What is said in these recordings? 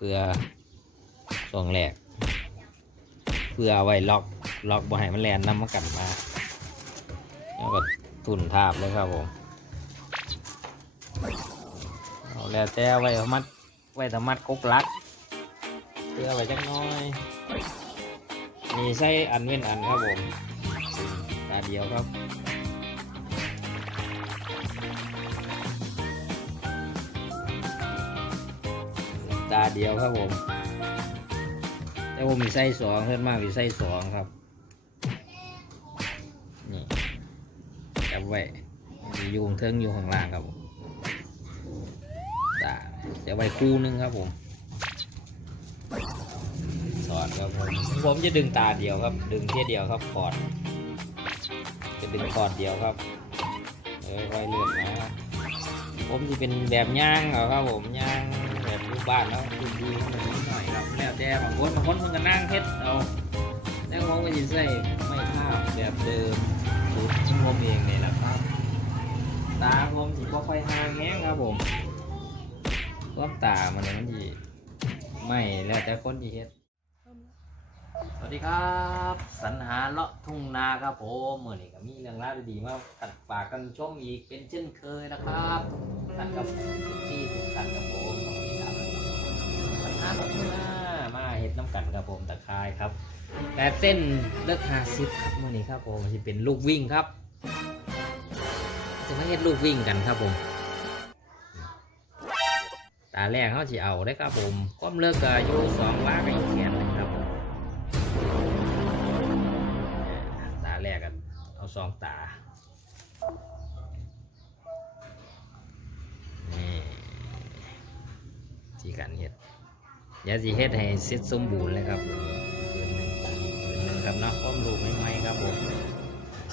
เพื่อส่งแหลกเพื่อเอาไว้ล็อกล็อกบ่ให้มันแลนนำมากันมาแล้วก็ตุ่นทาบเลยครับผมเอาแล้วแต่ไว้เอามัดไว้ทำมัดกกลักเพื่อไว้จักน้อยมีไส้อันเว้นอันครับผมตาเดียวครับาเดียวครับผม แต่ผมมีไส้สองเพิ่มมากมีไส้สองครับ นี่จับไว้มียุงเทิงอยู่ข้างล่างครับผมตาจะไว้คู่หนึงครับผม สอดครับผม ผมจะดึงตาเดียวครับ ดึงเทียเดียวครับคอร์ดจะดึงคอร์ดเดียวครับ เออไว้เลื่อนมาผมจะเป็นแบบย่างเหรอครับผมย่าง บ้านแล้วดูดีมันนิดหน่อยครับแล้วแต่บางคนบางคนมันก็นั่งเฮ็ดเอาแต่ผมก็จะใส่ไม่ภาพแบบเดิมสูตรของผมเองนี่แหละครับ ตาผมสิบ่ค่อยห่างแห้ครับผมรอบตามันมันสิไม่แล้วแต่คนที่เฮ็ดสวัสดีครับสรรหาเลาะทุ่งนาครับผมเมื่อนี้ก็มีเรื่องราวดีๆมาตัดฝากกันชมอีกเป็นเช่นเคยนะครับตัดกับที่ทุกท่านครับผม มาเฮ็ดน้ำกันครับผมตะคายครับแต่เส้นเลือกหาซิปครับเมื่อนี้ครับผมจะเป็นลูกวิ่งครับจะมาเฮ็ดลูกวิ่งกันครับผมตาแรกเขาจะเอาได้ครับผมก้มเลิกก็อยู่สองล้ากับอีกแขนนึงครับตาแรกกันเอาสองตานี่ที่กันเฮ็ด เดี๋ยวสิเฮ็ดให้เสร็จสมบูรณ์เลยครับผืนหนึ่งผืนหนึ่งครับเนาะความรู้ใหม่ๆครับผม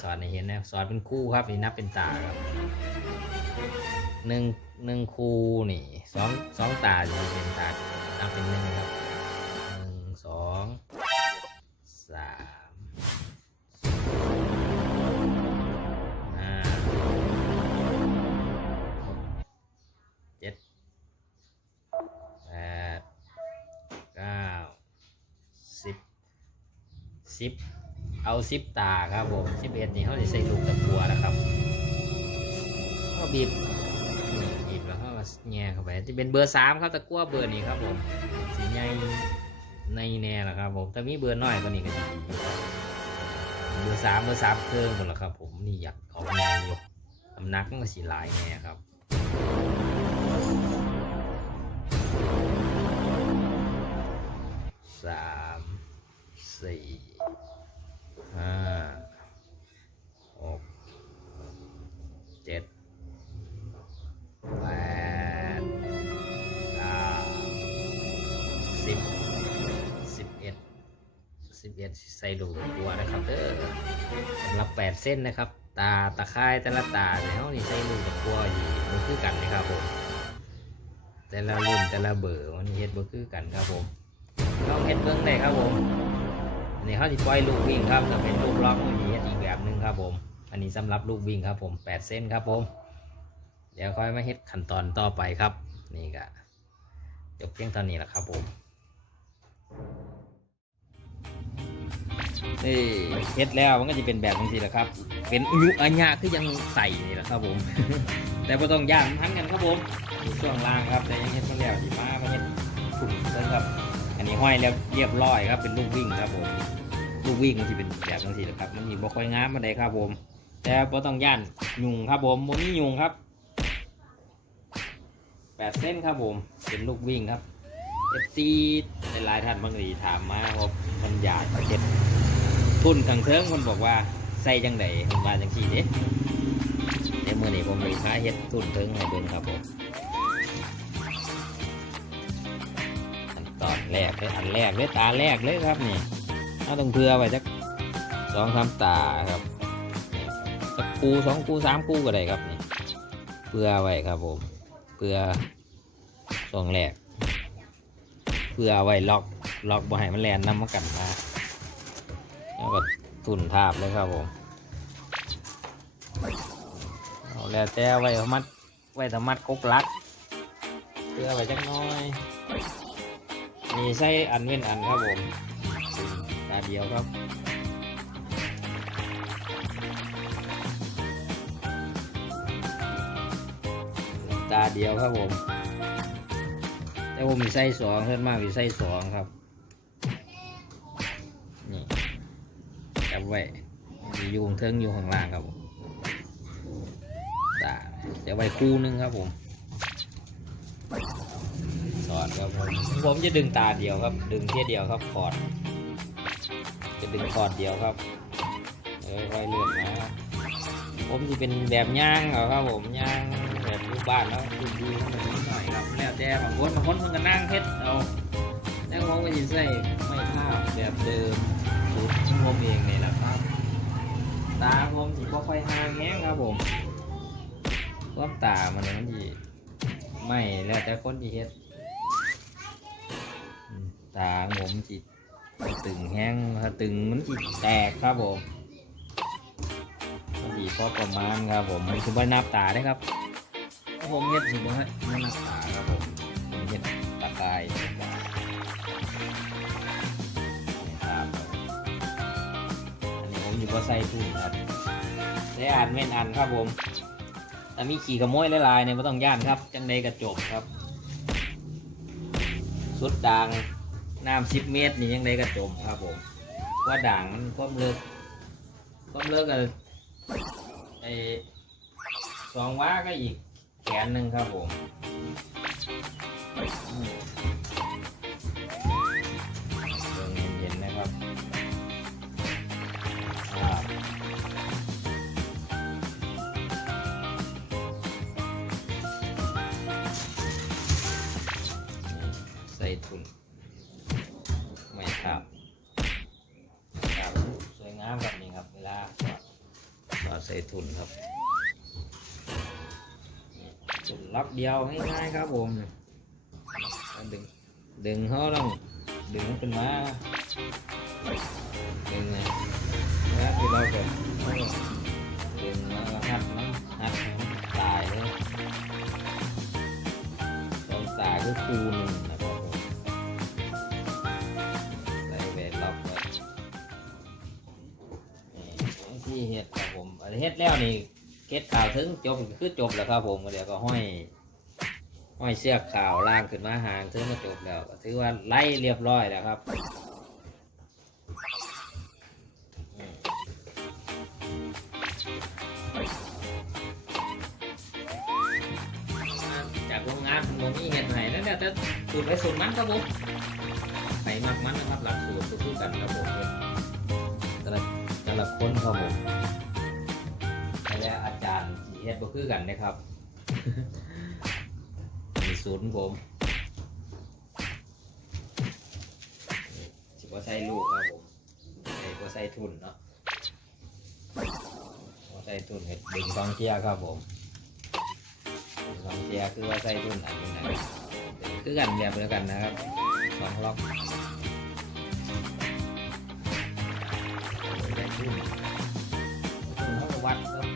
สอนให้เห็นนะสอนเป็นคู่ครับนี่นับเป็นตาครับหนึ่งหนึ่งคู่นี่สองสองตาจะเป็นตานับเป็นหนึ่งครับ สิบเอาสิบตาครับผมสิบเอ็ดนี่เขาจะใส่ลูกตะกัวแล้วครับก็บีบบีบแล้วเขาก็แง่เข้าไปจะเป็นเบอร์สามครับตะกัวเบอร์นี้ครับผมสีใหญ่ในแน่แหละครับผมแต่มีเบอร์น้อยกว่านี้ก็ดีเบอร์สามเบอร์สามเครื่องหมดแล้วครับผมนี่อยากออกแนวอยู่น้ำหนักมันสีลายแน่ครับสามสี่ ห้าหกเจ็ดแปดเก้าสิบสิบเอ็ดสิบเอ็ดใส่ลูกตัวนะครับเด้อสำหรับแปดเส้นนะครับ ตาตะไคร้แต่ละตาเนี่ยเขานี่ใส่ลูกตะกัวอยู่มันคือกันนะครับผมแต่ละรุ่นแต่ละเบอร์มันเฮ็ดบ่คือกันครับผมลองเห็ดเบื้องได้ครับผม อันนี้เขาจะปล่อยลูกวิ่งครับจะเป็นลูกล็อกมันจะเฮ็ดอีกแบบหนึ่งครับผม อันนี้สำหรับลูกวิ่งครับผมแปดเส้นครับผม เดี๋ยวค่อยมาเฮ็ดขั้นตอนต่อไปครับ นี่ก็จบเพียงเท่านี้แหละครับผมนี่เฮ็ดแล้วมันก็จะเป็นแบบนี้แหละครับ เป็นอุยุอัญญาคือยังใส่นี่แหละครับผม แต่ก็ต้องย่างทันกันครับผมช่วงล่างครับแต่ยังเฮ็ดมาแล้วดีมากมาเฮ็ดฝุ่นเลยครับ อันนี้ห้อยแล้วเรียบร้อยครับเป็นลูกวิ่งครับผมลูกวิ่งมันจะเป็นแบบนี้สิแหละครับ มันมีบ่ค่อยงามมาได้ครับผม แต่บ่ต้องย่านยุงครับผมบ่มียุงครับแปดเส้นครับผมเป็นลูกวิ่งครับเอฟซีหลายท่านบางทีถามมาว่ามันอยากเก็บทุนกังเทิงคนบอกว่าใส่จังไดผมว่าจังซี่เด้ในมือนี้ผมเลยพาเฮ็ดทุนเทิงให้เบิ่งครับผม ตอนแรกเลยอันแรกเลยตาแรกเลยครับนี่เราต้องเพื่อไว้สักสองสามตาครับสักคูสองคูสามคูก็ได้ครับนี่เพื่อไว้ครับผมเพื่อสองแรกเพื่อไว้ล็อกล็อกบ่ให้มันแลนนำมากันมาแล้วก็ตุ่นทาบเลยครับผมเอาแล้วแต่ไว้เอามัดไว้ทำมัดกกลักเพื่อไว้จักน้อย นี่ใส่อันเว้นอันครับผมตาเดียวครับตาเดียวครับผม แต่ผมมีไส้สองเพิ่มมากมีไส้สองครับ นี่จับไว้มีอยุงเทิงอยู่ข้างล่างครับผมตาจะไว้คู่หนึงครับผม อดครับผมผมจะดึงตาเดียวครับ ดึงเทียเดียวครับคอด จะดึงคอดเดียวครับเออไวเลื่อนมาผมจะเป็นแบบย่างเหรอครับผมย่างแบบรูปบ้านแล้วดูดีๆหน่อยครับแล้วแต่บางคนบางคนมันก็นั่งเฮ็ดเอาแต่ผมก็จะใส่ไม่ภาพแบบเดิมสูตรของผมเองนี่แหละครับ ตาผมสิบ่ค่อยห่างแห้ครับผมความตามันมันดีไม่แล้วแต่คนที่เฮ็ด ตาผมจิตตึงแห้งถ้าตึงมันจิตแตกครับผมพอดีพอประมาณครับผมมันคือว่านับตาได้ครับ ผมเฮ็ดสิบ่ให้ไม่นับตาครับผมผมเฮ็ดตากายครับอันนี้ผมอยู่ก็ใส่ทุ่นครับได้อ่านเม่นอันครับผมแต่มีขี่ขโมยลายๆเนี่ยไม่ต้องย่านครับ จังใดกระจบครับ สุดด่าง น้ำสิบเมตรนี่ยังไงก็จมครับผมว่าด่างมันความเลิกความเลิกกับไอสองว้าก็อีกแขนหนึ่งครับผมเบิ่งเย็นๆนะครับครับใส่ทุน ส่ทุนครับทุนล็อกเดียวง่ายๆครับผมดึงดึงเขาต้องดึงขึ้นมาดึงไงแล้วที่เราจะดึงมาหัดมันหัดให้มันตายเลยต้องตายก็คูน ที่เฮ็ดครับผมอันนี้เฮ็ดแล้วนี่เก็ดข่าวถึงจบคือจบแล้วครับผมเดี๋ยวก็ห้อยห้อยเสื้อข่าวล่างขึ้นมาหางถึงก็จบแล้วถือว่าไล่เรียบร้อยแล้วครับจากโรงงานผมมีเห็ดไหนแล้วเนี่ยแต่สูตรไปสูตรมันครับผมไปมากมันนะครับหลักสูตรทุกๆกันครับผมแต่ละ แต่ละคนครับผมและอาจารย์ที่เฮ็ดก็คือกันนะครับมีสูตรของผมสิบ่ใส่ลูกครับผมใส่บ่ใส่ทุนเนาะบ่ใส่ทุนเฮ็ดดึงกองเชียร์ครับผมดึงกองเชียร์คือว่าใส่ทุนอันนี้นะคือกันแบบเดียวกันนะครับสองล็อก ได้ขึ้นเขาก็วัดครับ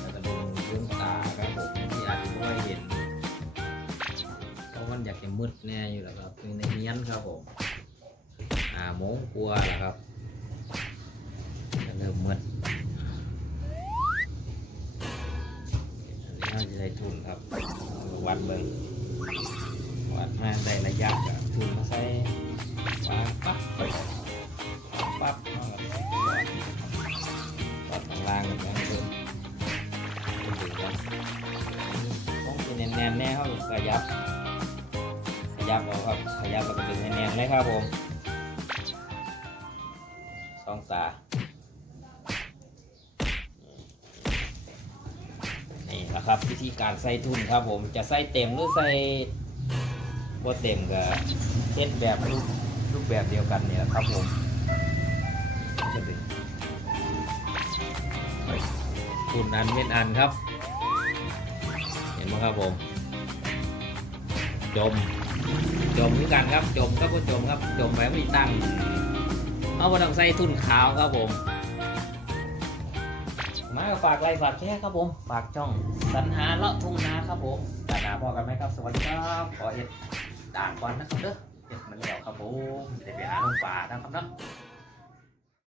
แล้วก็ดูเรื่องตาครับผมที่อาจจะไม่ค่อยเห็นเพราะมันอยากจะมืดแน่อยู่แล้วครับคือในเนี้ยนครับผมอ่าโมงกลัวแหละครับจะเริ่มมืดอันน่าจะได้ทุนครับวัดเบิ้งวัดมาได้ระยะกับทุนมาใส่วางปั๊บปั๊บเอ ขายับ ขยับเอาครับ ขยับแล้วก็ดึงให้แน่นเลยครับผมสองตานี่แหละครับวิธีการใส่ทุนครับผมจะใส่เต็มหรือใส่บ่เต็มก็เช่นแบบรูปรูปแบบเดียวกันเนี่ยแหละครับผมจะดึงทุนอันเป็นอันครับ เห็นไหมครับผม จม จมด้วยกันครับ จมครับพ่จมครับ จมไปไม่ตั้ง เอาไปต้องใส่ทุนขาวครับผม มาฝากไลค์ฝากแชร์ครับผม ฝากช่องสัญหาเลาะทุ่งนาครับผมตาหนาพอกันไหมครับ สวัสดีครับ ขอเอ็ดด่างก่อนนะครับเด้อเฮ็ดมันแล้วครับผมเดี๋ยวไปหาลงป่านะครับเนาะ